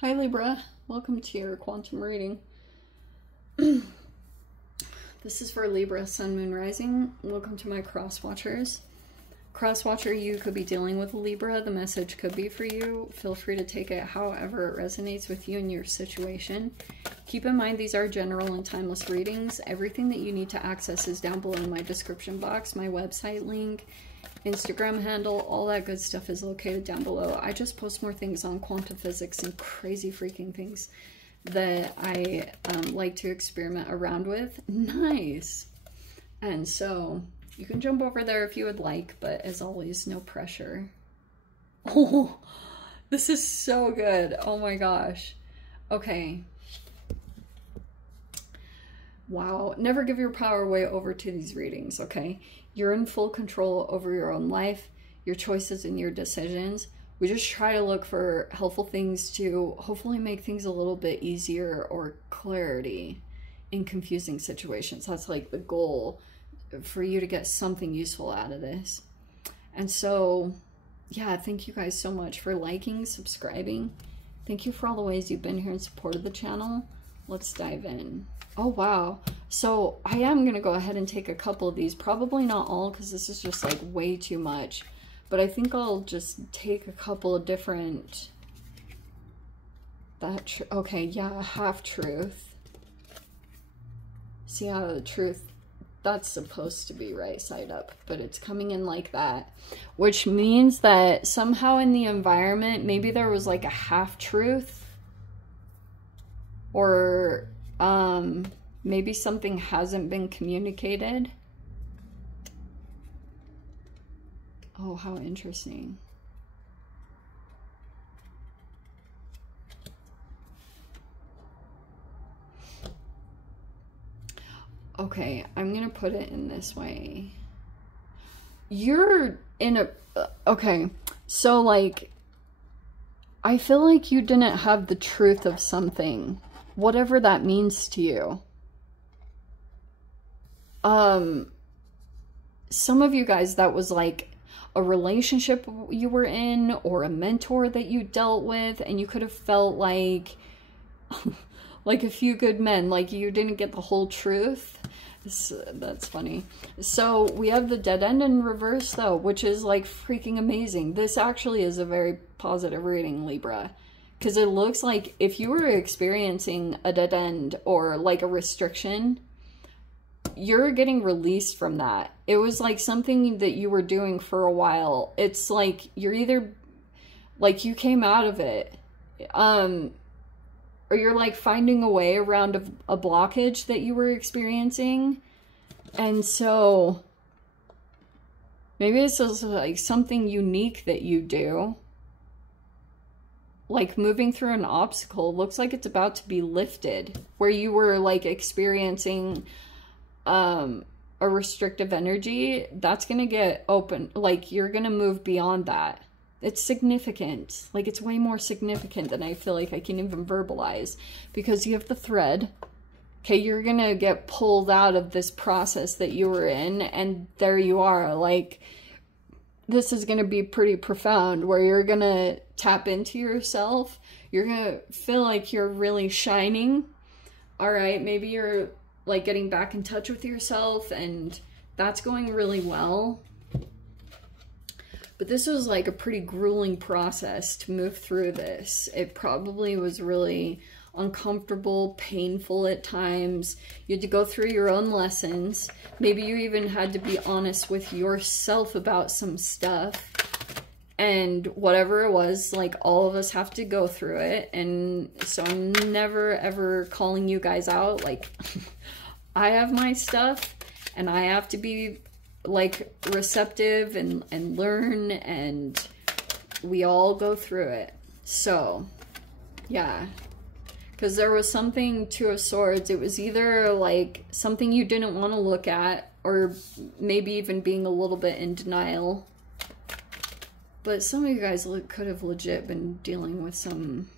Hi Libra, welcome to your quantum reading. This is for Libra, Sun, Moon, Rising. Welcome to my cross watchers. Cross watcher, you could be dealing with Libra. The message could be for you. Feel free to take it however it resonates with you and your situation. Keep in mind these are general and timeless readings. Everything that you need to access is down below in my description box. My website link, Instagram handle, all that good stuff is located down below. I just post more things on quantum physics and crazy freaking things that I like to experiment around with. Nice. And so you can jump over there if you would like, but as always, no pressure. Oh, this is so good. Oh my gosh. Okay. Wow. Never give your power away over to these readings, okay? You're in full control over your own life, your choices and your decisions. We just try to look for helpful things to hopefully make things a little bit easier or clarity in confusing situations. That's like the goal, for you to get something useful out of this. And so, yeah, thank you guys so much for liking, subscribing. Thank you for all the ways you've been here and supported the channel. Let's dive in. Oh, wow. So I am going to go ahead and take a couple of these. Probably not all, because this is just like way too much. But I think I'll just take a couple of different... Okay, yeah, half truth. See how the truth... That's supposed to be right side up, but it's coming in like that, which means that somehow in the environment, maybe there was like a half truth, or maybe something hasn't been communicated. Oh, how interesting. Okay, I'm gonna put it in this way. You're in a... okay, so like, I feel like you didn't have the truth of something, whatever that means to you. Some of you guys, that was like a relationship you were in, or a mentor that you dealt with, and you could have felt like... like a few good men, like you didn't get the whole truth. That's funny. So we have the dead end in reverse though, which is like freaking amazing. This actually is a very positive reading, Libra, because it looks like if you were experiencing a dead end or like a restriction, you're getting released from that. It was like something that you were doing for a while. It's like you're either like you came out of it, or you're like finding a way around a blockage that you were experiencing. And so maybe this is like something unique that you do. Like moving through an obstacle looks like it's about to be lifted, where you were like experiencing a restrictive energy. That's going to get open. Like you're going to move beyond that. It's significant. Like, it's way more significant than I feel like I can even verbalize, because you have the thread. Okay, you're gonna get pulled out of this process that you were in, and there you are. Like, this is gonna be pretty profound, where you're gonna tap into yourself. You're gonna feel like you're really shining. All right, maybe you're like getting back in touch with yourself, and that's going really well. But this was like a pretty grueling process to move through this. It probably was really uncomfortable, painful at times. You had to go through your own lessons. Maybe you even had to be honest with yourself about some stuff. And whatever it was, like all of us have to go through it. And so I'm never ever calling you guys out. Like, I have my stuff and I have to be like receptive and learn, and we all go through it. So yeah, because there was something Two of Swords. It was either like something you didn't want to look at, or maybe even being a little bit in denial. But some of you guys could have legit been dealing with some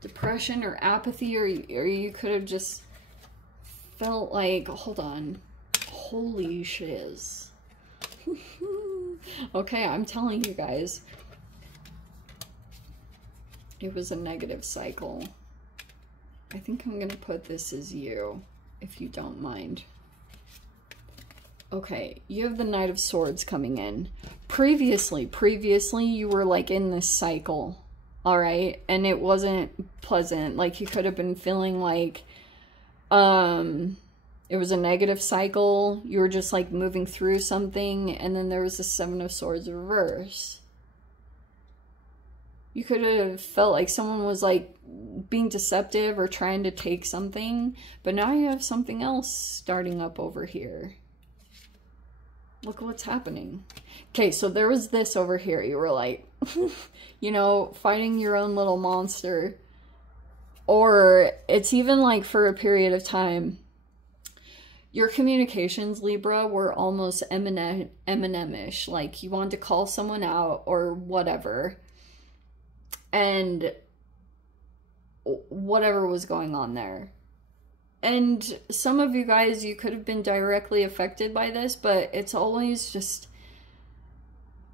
depression or apathy, or you could have just felt like, hold on, holy shiz. Okay, I'm telling you guys, It was a negative cycle. I think I'm going to put this as you, if you don't mind. Okay, you have the Knight of Swords coming in. Previously, you were like in this cycle, all right? And it wasn't pleasant. Like you could have been feeling like it was a negative cycle. You were just like moving through something, and then there was the Seven of Swords reverse. You could have felt like someone was like being deceptive or trying to take something, but now you have something else starting up over here. Look what's happening. Okay, so there was this over here. You were like, you know, fighting your own little monster. Or it's even like for a period of time, your communications, Libra, were almost Eminem-ish. Like you wanted to call someone out or whatever. And whatever was going on there. And some of you guys, you could have been directly affected by this, but it's always just,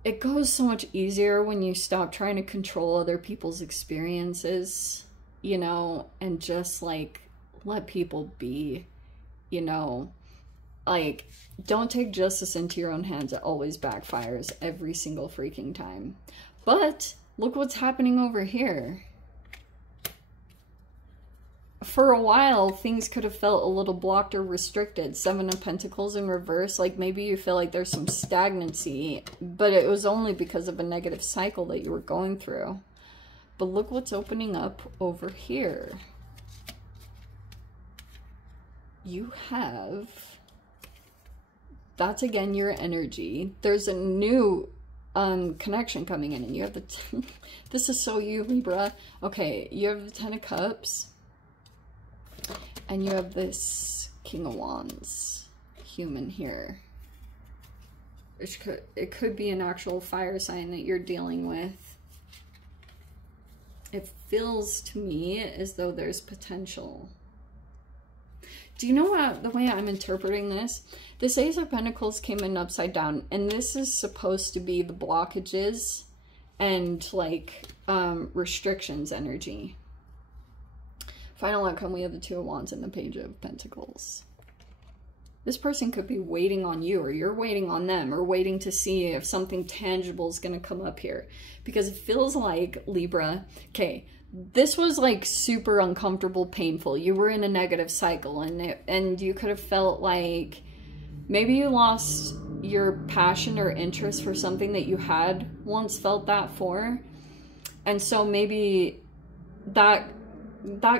it goes so much easier when you stop trying to control other people's experiences, you know, and just like let people be, you know, like don't take justice into your own hands. It always backfires every single freaking time. But look what's happening over here. For a while, things could have felt a little blocked or restricted. Seven of Pentacles in reverse. Like maybe you feel like there's some stagnancy, but it was only because of a negative cycle that you were going through. But look what's opening up over here. You have... That's again your energy. There's a new connection coming in, and you have the... This is so you, Libra. Okay, you have the Ten of Cups. And you have this King of Wands human here. It could be an actual fire sign that you're dealing with. It feels to me as though there's potential. Do you know what, the way I'm interpreting this? This Ace of Pentacles came in upside down, and this is supposed to be the blockages and like restrictions energy. Final outcome, we have the Two of Wands and the Page of Pentacles. This person could be waiting on you, or you're waiting on them, or waiting to see if something tangible is going to come up here. Because it feels like, Libra, okay, this was like super uncomfortable, painful. You were in a negative cycle, and you could have felt like maybe you lost your passion or interest for something that you had once felt that for. And so maybe that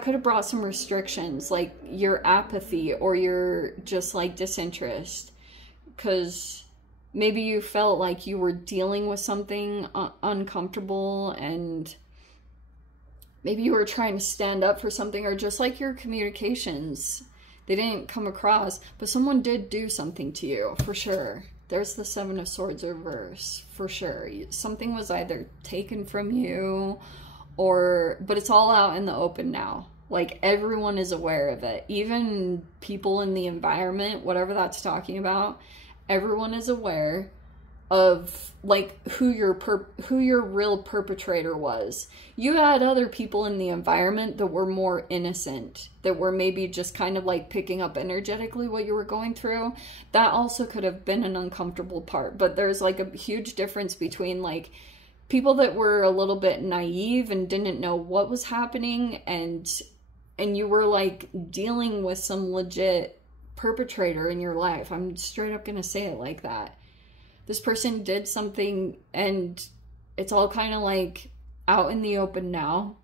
could have brought some restrictions, like your apathy or your just like disinterest, because maybe you felt like you were dealing with something uncomfortable, and maybe you were trying to stand up for something, or just like your communications, they didn't come across, but someone did do something to you, for sure. There's the Seven of Swords reverse, for sure. Something was either taken from you, but it's all out in the open now. Like everyone is aware of it. Even people in the environment, whatever that's talking about, everyone is aware of like who your real perpetrator was. You had other people in the environment that were more innocent, that were maybe just kind of like picking up energetically what you were going through. That also could have been an uncomfortable part. But there's like a huge difference between like people that were a little bit naive and didn't know what was happening, and you were like dealing with some legit perpetrator in your life. I'm straight up gonna say it like that. This person did something, and it's all kind of like out in the open now.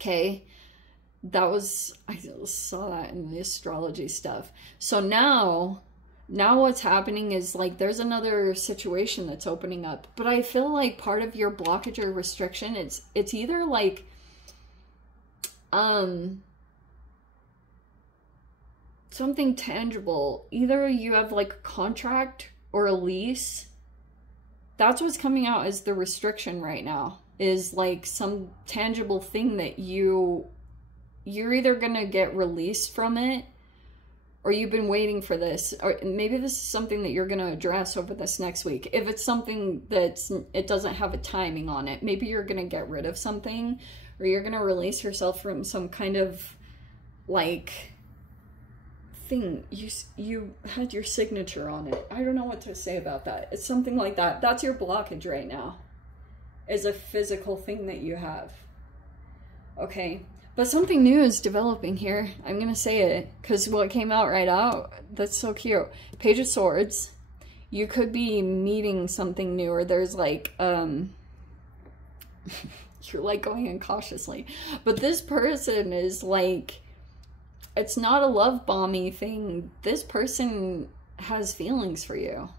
Okay, I saw that in the astrology stuff. So now what's happening is like there's another situation that's opening up, but I feel like part of your blockage or restriction, it's either like something tangible. Either you have like a contract or a lease. That's what's coming out as the restriction right now, is like some tangible thing that you're either gonna get released from it, or you've been waiting for this, or maybe this is something that you're going to address over this next week. If it's something it doesn't have a timing on it, maybe you're going to get rid of something, or you're going to release yourself from some kind of like thing. You had your signature on it. I don't know what to say about that. It's something like that. That's your blockage right now, is a physical thing that you have. Okay. But something new is developing here. I'm going to say it because what came out right out, that's so cute. Page of Swords. You could be meeting something new, or there's like, you're like going in cautiously. But this person is like, it's not a love bomby thing. This person has feelings for you.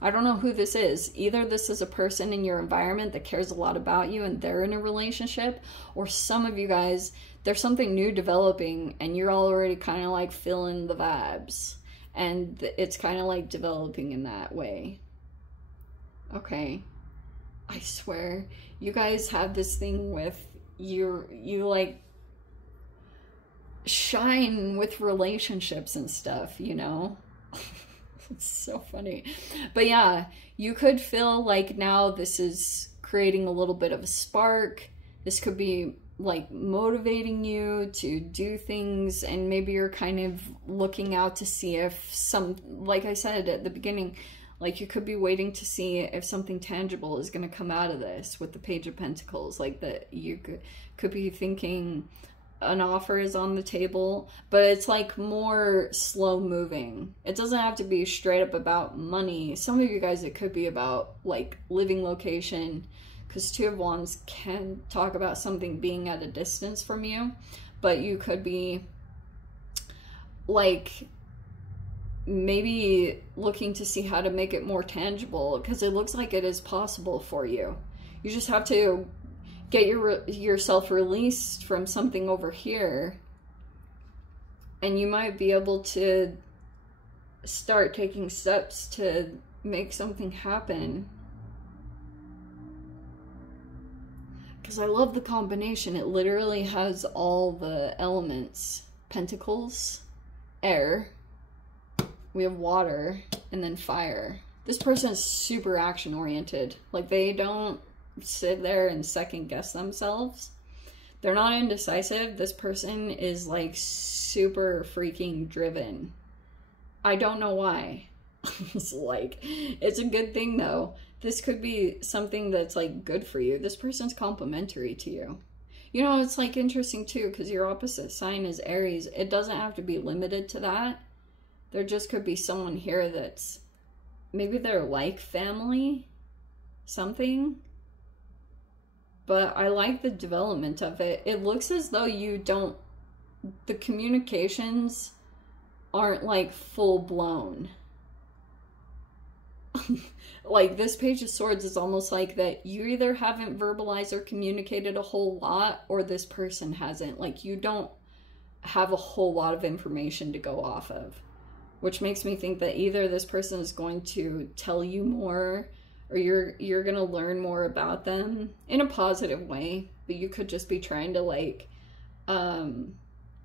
I don't know who this is. Either this is a person in your environment that cares a lot about you and they're in a relationship, or some of you guys, there's something new developing and you're already kind of like feeling the vibes. And it's kind of like developing in that way. Okay. I swear, you guys have this thing with you like shine with relationships and stuff, you know? It's so funny. But yeah, you could feel like now this is creating a little bit of a spark. This could be like motivating you to do things, and maybe you're kind of looking out to see if like I said at the beginning, like you could be waiting to see if something tangible is going to come out of this with the Page of Pentacles. Like that you could be thinking an offer is on the table, but it's like more slow moving. It doesn't have to be straight up about money. Some of you guys, it could be about like living location, because Two of Wands can talk about something being at a distance from you, but you could be like maybe looking to see how to make it more tangible, because it looks like it is possible for you. You just have to get yourself released from something over here, and you might be able to start taking steps to make something happen. Because I love the combination. It literally has all the elements. Pentacles, air, we have water, and then fire. This person is super action oriented. Like they don't sit there and second guess themselves. They're not indecisive. This person is like super freaking driven. I don't know why. It's like, it's a good thing though. This could be something that's like good for you. This person's complementary to you. You know, it's like interesting too, because your opposite sign is Aries. It doesn't have to be limited to that. There just could be someone here that's, maybe they're like family, something. But I like the development of it. It looks as though the communications aren't like full blown. Like this Page of Swords is almost like that you either haven't verbalized or communicated a whole lot, or this person hasn't. Like you don't have a whole lot of information to go off of, which makes me think that either this person is going to tell you more, or you're gonna learn more about them in a positive way, but you could just be trying to like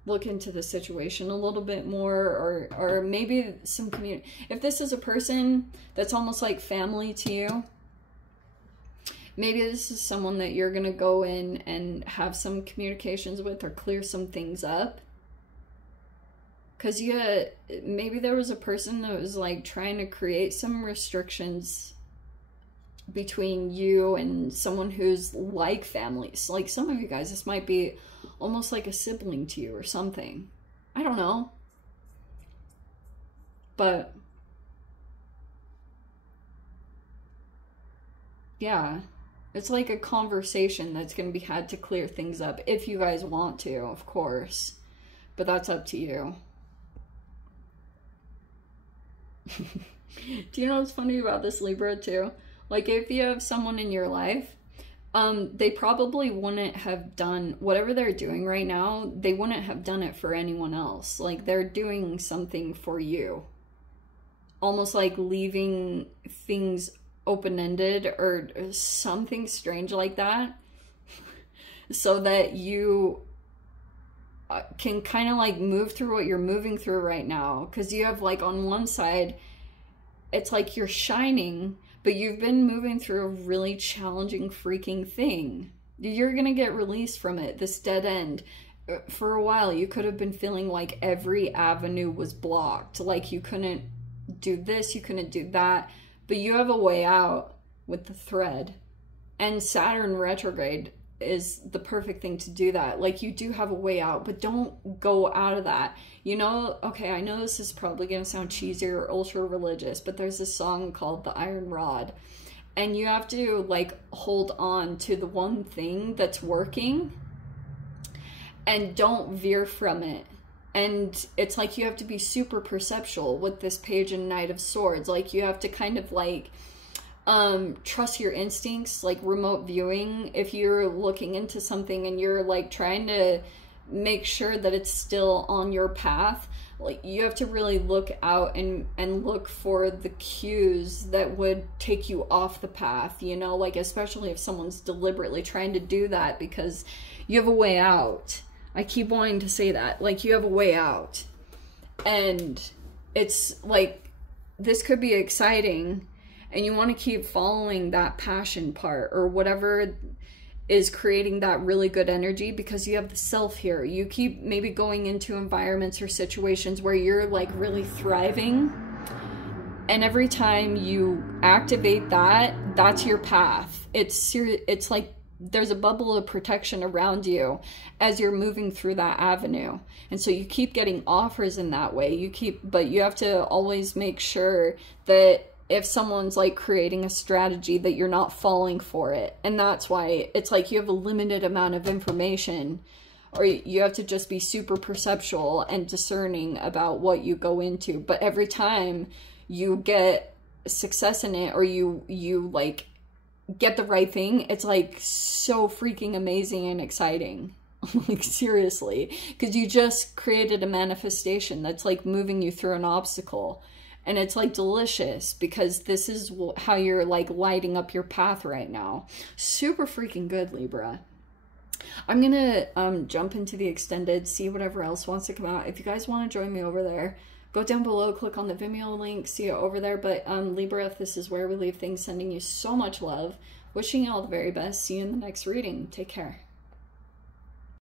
look into the situation a little bit more, or maybe some community. If this is a person that's almost like family to you, maybe this is someone that you're gonna go in and have some communications with or clear some things up. Because maybe there was a person that was like trying to create some restrictions between you and someone who's like families. Like some of you guys, this might be almost like a sibling to you or something. I don't know. But yeah, it's like a conversation that's going to be had to clear things up if you guys want to, of course. But that's up to you. Do you know what's funny about this, Libra, too? Like, if you have someone in your life, they probably wouldn't have done whatever they're doing right now. They wouldn't have done it for anyone else. Like, they're doing something for you. Almost like leaving things open-ended or something strange like that. So that you can kind of like move through what you're moving through right now. Because you have like on one side, it's like you're shining, but you've been moving through a really challenging freaking thing. You're gonna get released from it, this dead end. For a while, you could have been feeling like every avenue was blocked. Like you couldn't do this, you couldn't do that. But you have a way out with the thread. And Saturn retrograde is the perfect thing to do that. Like you do have a way out, but don't go out of that. You know, okay, I know this is probably going to sound cheesy or ultra religious, but there's this song called The Iron Rod. And you have to like hold on to the one thing that's working and don't veer from it. And it's like you have to be super perceptual with this Page and Knight of Swords. Like you have to kind of like trust your instincts, like remote viewing. If you're looking into something and you're like trying to make sure that it's still on your path, like you have to really look out and look for the cues that would take you off the path, you know, like especially if someone's deliberately trying to do that, because you have a way out. I keep wanting to say that, like you have a way out. And it's like, this could be exciting, and you want to keep following that passion part or whatever is creating that really good energy, because you have the self here. You keep maybe going into environments or situations where you're like really thriving, and every time you activate that, that's your path. It's like there's a bubble of protection around you as you're moving through that avenue. And so you keep getting offers in that way. But you have to always make sure that if someone's like creating a strategy, that you're not falling for it. And that's why it's like you have a limited amount of information, or you have to just be super perceptual and discerning about what you go into. But every time you get success in it, or you like get the right thing, it's like so freaking amazing and exciting. Like seriously, because you just created a manifestation that's like moving you through an obstacle. And it's like delicious, because this is how you're like lighting up your path right now. Super freaking good, Libra. I'm gonna jump into the extended, see whatever else wants to come out. If you guys want to join me over there, go down below, click on the Vimeo link, see it over there. But Libra, if this is where we leave things, sending you so much love, wishing you all the very best. See you in the next reading. Take care.